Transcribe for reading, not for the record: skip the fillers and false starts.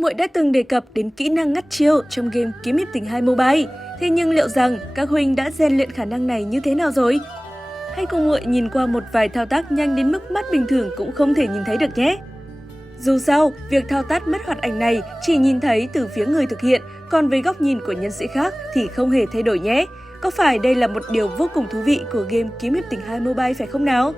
Muội đã từng đề cập đến kỹ năng ngắt chiêu trong game Kiếm Hiệp Tình 2 Mobile. Thế nhưng liệu rằng các huynh đã rèn luyện khả năng này như thế nào rồi? Hãy cùng muội nhìn qua một vài thao tác nhanh đến mức mắt bình thường cũng không thể nhìn thấy được nhé. Dù sao, việc thao tác mất hoạt ảnh này chỉ nhìn thấy từ phía người thực hiện, còn với góc nhìn của nhân sĩ khác thì không hề thay đổi nhé. Có phải đây là một điều vô cùng thú vị của game Kiếm Hiệp Tình 2 Mobile phải không nào?